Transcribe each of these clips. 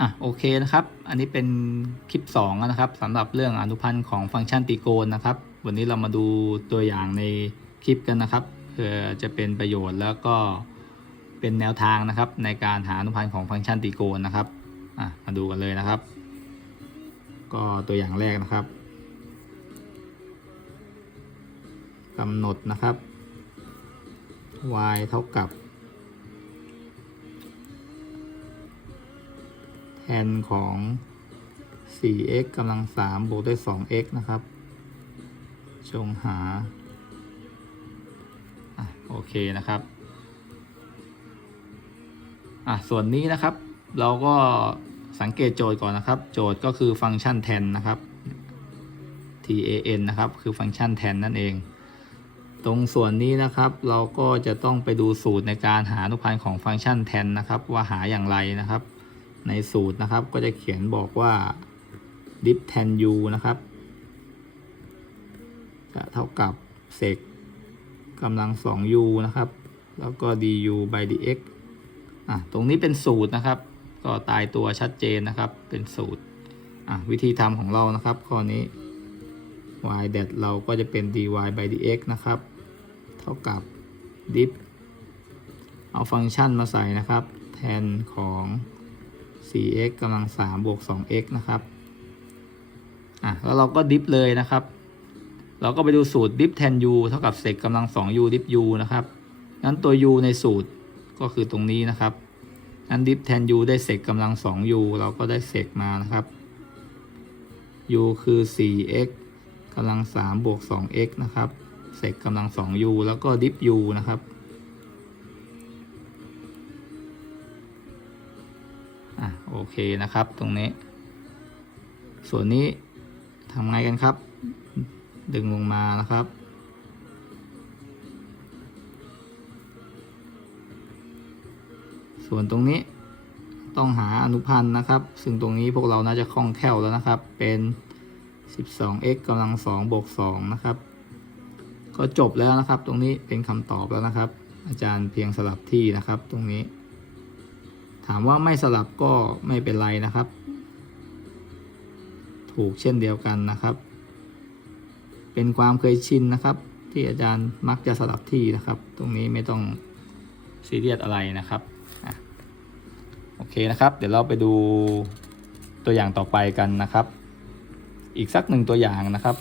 อะโอเคนะครับ อันนี้เป็นคลิป2นะครับสำหรับเรื่องอนุพันธ์ของฟังก์ชันตรีโกณนะครับ วันนี้เรามาดูตัวอย่างในคลิปกันนะครับเพื่อจะเป็นประโยชน์แล้วก็เป็นแนวทางนะครับ ในการหาอนุพันธ์ของฟังก์ชันตรีโกณนะครับอะมาดูกันเลยนะครับ ก็ตัวอย่างแรกนะครับกำหนดนะครับ y เท่ากับ แทนของ 4x กำลัง 3 บวกด้วย 2x นะครับ จงหาอโอเคนะครับอะส่วนนี้นะครับ เราก็สังเกตโจทย์ก่อนนะครับ โจทย์ก็คือฟังก์ชันแทนนะครับ tan นะครับ คือฟังก์ชันแทนนั่นเอง ตรงส่วนนี้นะครับ เราก็จะต้องไปดูสูตรในการหาอนุพันธ์ของฟังก์ชันแทนนะครับ ว่าหาอย่างไรนะครับ ในสูตรนะครับ ก็จะเขียนบอกว่า dip tan u นะครับ จะเท่ากับเศษกำลัง 2u นะครับ แล้วก็ du by dx อะตรงนี้เป็นสูตรนะครับ ก็ตายตัวชัดเจนนะครับ เป็นสูตรอะวิธีทำของเรานะครับ ข้อนี้ y เดเราก็จะเป็น dy by dx นะครับ เท่ากับ dip เอาฟังก์ชันมาใส่นะครับ แทนของ 4x กำลัง3บวก 2x นะครับ อะ แล้วเราก็ดิฟเลยนะครับ เราก็ไปดูสูตรดิฟแทน u เท่ากับเศษกำลัง 2u ดิฟ u นะครับงั้นตัว u ในสูตรก็คือตรงนี้นะครับงั้นดิฟแทน u ได้เศษกำลัง 2u เราก็ได้เศษมานะครับ u คือ 4x กำลัง 3 บวก 2x นะครับ เศษกำลัง 2u แล้วก็ดิฟ u นะครับ โอเคนะครับตรงนี้ ส่วนนี้ทำไงกันครับ ดึงลงมานะครับ ส่วนตรงนี้ต้องหาอนุพันธ์นะครับ ซึ่งตรงนี้พวกเราน่าจะคล่องแคล่วแล้วนะครับ เป็น 12x กำลัง2บวก2นะครับ ก็จบแล้วนะครับ ตรงนี้เป็นคำตอบแล้วนะครับ อาจารย์เพียงสลับที่นะครับตรงนี้ ถามว่าไม่สลับก็ไม่เป็นไรนะครับ ถูกเช่นเดียวกันนะครับ เป็นความเคยชินนะครับ ที่อาจารย์มักจะสลับที่นะครับ ตรงนี้ไม่ต้องซีเรียสอะไรนะครับอโอเคนะครับ เดี๋ยวเราไปดูตัวอย่างต่อไปกันนะครับ อีกสักหนึ่งตัวอย่างนะครับ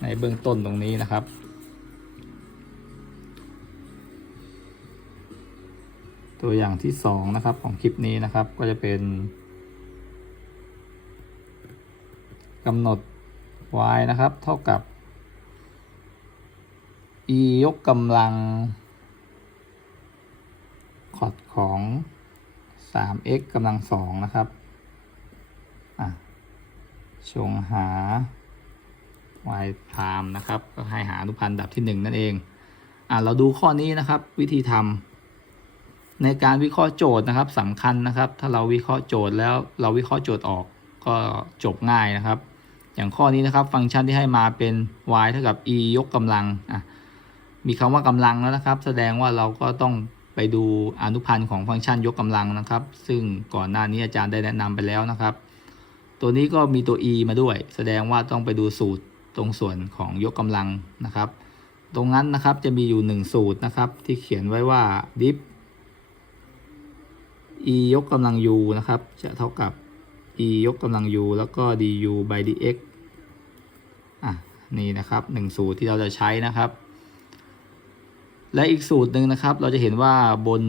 ในเบื้องต้นตรงนี้นะครับ ตัวอย่างที่สองนะครับของคลิปนี้นะครับก็จะเป็นกำหนด y นะครับ เท่ากับ e ยกกำลังคอดของ 3x กำลังสองนะครับชงหา y พามนะครับ ก็ให้หาอนุพันธ์ดับที่ 1 นั่นเอง อะ เราดูข้อนี้นะครับ วิธีทำ ในการวิเคราะห์โจทย์นะครับสำคัญนะครับ ถ้าเราวิเคราะห์โจทย์แล้วเราวิเคราะห์โจทย์ออกก็จบง่ายนะครับ อย่างข้อนี้นะครับฟังก์ชันที่ให้มาเป็น y เท่ากับ e ยกกำลังอะมีคำว่ากำลังแล้วนะครับ แสดงว่าเราก็ต้องไปดูอนุพันธ์ของฟังก์ชันยกกำลังนะครับ ซึ่งก่อนหน้านี้อาจารย์ได้แนะนำไปแล้วนะครับ ตัวนี้ก็มีตัว e มาด้วย แสดงว่าต้องไปดูสูตรตรงส่วนของยกกำลังนะครับ ตรงนั้นนะครับจะมีอยู่ 1 สูตรนะครับ ที่เขียนไว้ว่า dip e ยกกำลัง u นะครับ จะเท่ากับ e ยกกำลัง u แล้วก็ du by dx อะ นี่นะครับหนึ่งสูตรที่เราจะใช้นะครับ และอีกสูตรหนึ่งนะครับ เราจะเห็นว่าบน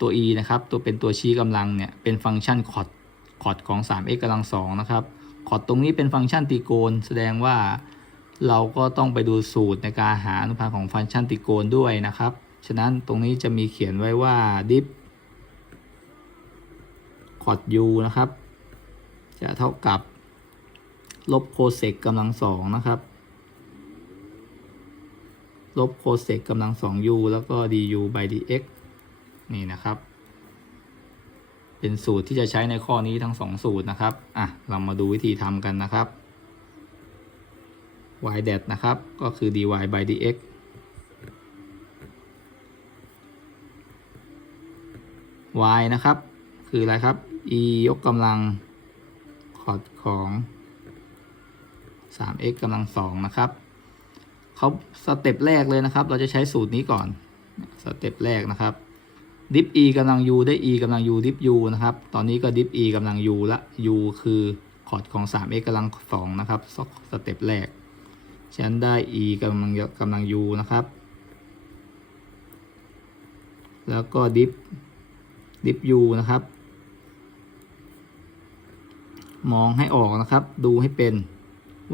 ตัว e นะครับ ตัวเป็นตัวชี้กำลังเนี่ย เป็นฟังก์ชันคอดคอดของ 3x กำลัง2นะครับคอดตรงนี้เป็นฟังก์ชันตรีโกณ แสดงว่าเราก็ต้องไปดูสูตรในการหาอนุพันธ์ของฟังก์ชันตรีโกณด้วยนะครับ ฉะนั้นตรงนี้จะมีเขียนไว้ว่า dip คอร์ด u นะครับ จะเท่ากับ ลบโคเซกกำลังสองนะครับ ลบโคเซกกำลังสอง u แล้วก็ du by dx นี่นะครับ เป็นสูตรที่จะใช้ในข้อนี้ทั้งสองสูตรนะครับ อะ เรามาดูวิธีทำกันนะครับ y เดนะครับ ก็คือ dy by dx y นะครับ คืออะไรครับ e ยกกำลังคอร์ดของ 3x กำลังสองนะครับเขาสเต็ปแรกเลยนะครับ เราจะใช้สูตรนี้ก่อนสเต็ปแรกนะครับดิฟ e กำลัง u ได้ e กำลัง u ดิฟ u นะครับ ตอนนี้ก็ดิฟ e กำลัง u ละ u คือคอร์ดของ 3x กำลังสองนะครับสเต็ปแรกฉะนั้นได้ e กำลังกำลัง u นะครับ แล้วก็ดิฟดิฟ u นะครับ มองให้ออกนะครับ ดูให้เป็น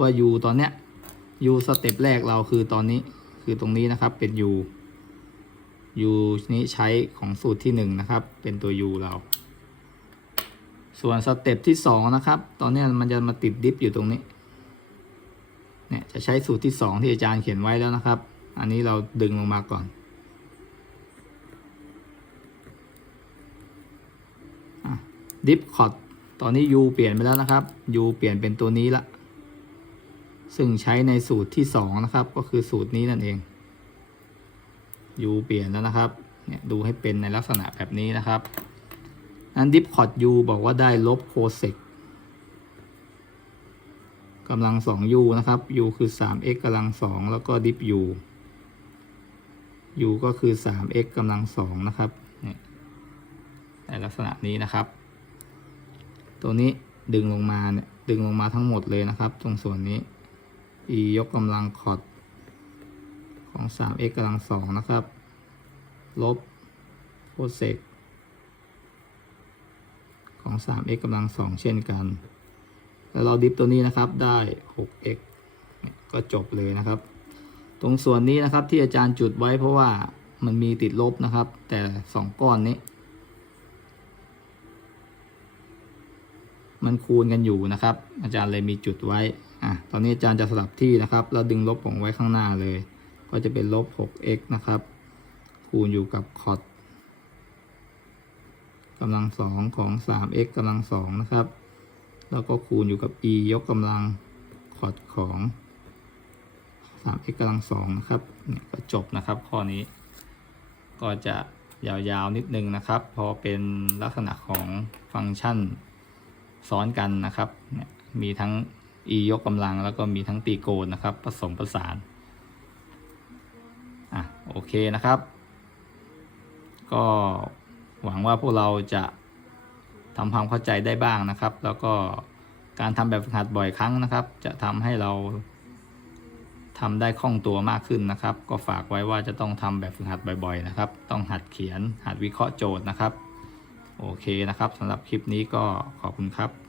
ว่า u ตอนเนี้ย u สเต็ปแรกเราคือตอนนี้คือตรงนี้นะครับเป็น u u นี้ใช้ของสูตรที่1นะครับ เป็นตัว u เรา ส่วนสเต็ปที่2นะครับ ตอนนี้มันจะมาติดดิฟอยู่ตรงนี้เนี่ยจะใช้สูตรที่ 2 ที่อาจารย์เขียนไว้แล้วนะครับ อันนี้เราดึงลงมาก่อนดิฟคอร์ด ตอนนี้ u เปลี่ยนไปแล้วนะครับ u เปลี่ยนเป็นตัวนี้ละ ซึ่งใช้ในสูตรที่ 2 นะครับ ก็คือสูตรนี้นั่นเอง u เปลี่ยนแล้วนะครับ เนี่ยดูให้เป็นในลักษณะแบบนี้นะครับนั้นดิฟคอร์ด u บอกว่าได้ลบโคเซกกำลัง 2u นะครับ u คือ 3x กำลัง 2 แล้วก็ดิฟ u u ก็คือ 3x กำลัง 2 นะครับในลักษณะนี้นะครับ ตัวนี้ดึงลงมาเนี่ยดึงลงมาทั้งหมดเลยนะครับ ตรงส่วนนี้ e ยกกำลังคอร์ดของ 3x กำลัง2นะครับ ลบโคเซกของ 3x กำลัง2เช่นกัน แล้วเราดิฟตัวนี้นะครับได้ 6x ก็จบเลยนะครับ ตรงส่วนนี้นะครับที่อาจารย์จุดไว้เพราะว่ามันมีติดลบนะครับ แต่ 2 ก้อนนี้ มันคูณกันอยู่นะครับ อาจารย์เลยมีจุดไว้อะตอนนี้อาจารย์จะสลับที่นะครับ แล้วดึงลบของไว้ข้างหน้าเลย ก็จะเป็นลบ 6x นะครับ คูณอยู่กับคอร์ดกำลังสองของ 3x กำลังสองนะครับ แล้วก็คูณอยู่กับ e ยกกำลังคอร์ดของ 3x กำลังสองนะครับเนี่ยก็จบนะครับข้อนี้ ก็จะยาวๆนิดนึงนะครับ พอเป็นลักษณะของฟังก์ชัน ซ้อนกันนะครับมีทั้ง e ยกกำลังแล้วก็มีทั้งตีโกนนะครับ ผสมประสานอะโอเคนะครับ ก็หวังว่าพวกเราจะทำความเข้าใจได้บ้างนะครับ แล้วก็การทำแบบฝึกหัดบ่อยครั้งนะครับ จะทำให้เราทำได้คล่องตัวมากขึ้นนะครับ ก็ฝากไว้ว่าจะต้องทำแบบฝึกหัดบ่อย ๆ นะครับ ต้องหัดเขียนหัดวิเคราะห์โจทย์นะครับ โอเคนะครับสำหรับคลิปนี้ก็ขอบคุณครับ